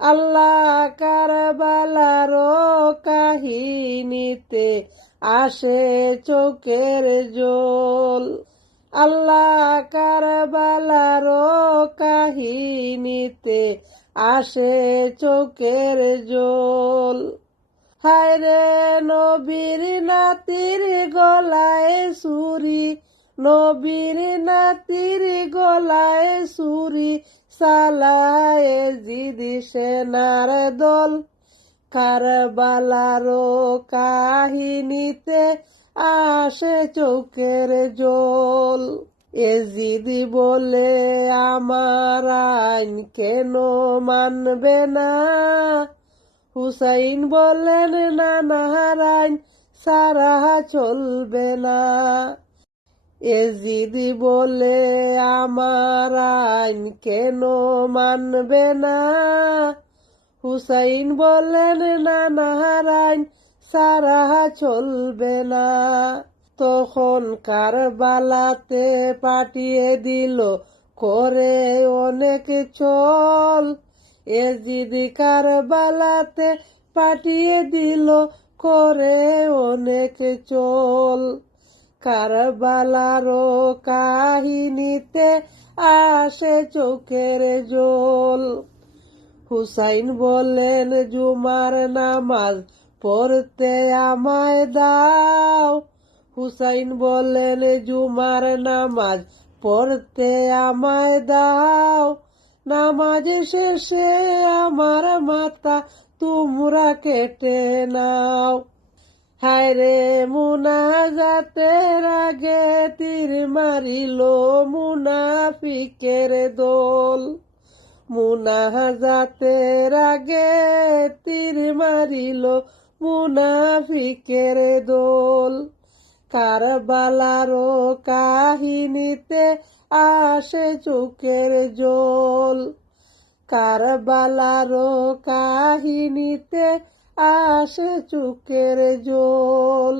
আল্লাহ কারবালারও কাহিনীতে আসে চোখের জল। আল্লাহ কারবালারও কাহিনীতে আসে চোখের জল। হায়রে নবীর নাতির গলায় ছুরি, নবীর নাতির গলায় ছুরি, সালায় জিদি সেনার দল। কারবালারও কাহিনীতে আসে চোখের জল। এজিদি বলে আমার আইন কেন মানবে না, হুসাইন বললেন নানার আইন সারা চলবে না। এজিদি বলে আমার আইন কেন মানবে না, হুসাইন বললেন নানার আইন সারা চলবে না। তখন কারবালাতে পাঠিয়ে দিল করে অনেক চল। এজিদি কারবালাতে পাঠিয়ে দিল করে অনেক চল। কারবালারও কাহিনীতে আসে চোখের জল। হুসাইন বললেন জুমার নামাজ পড়তে আমায় দাও, হুসাইন বললেন জুমার নামাজ পড়তে আমায় দাও, নামাজ শেষে আমার মাথা তোমরা কেটে নাও। হায়রে মুনাজাতের আগে তীর মারিল মুনাফিকের দল, মুনাজাতের আগে তীর মারিল মুনাফিকের দল। কারবালারও কাহিনীতে আসে চোখের জল। কারবালারও কাহিনীতে আসে চোখের জল।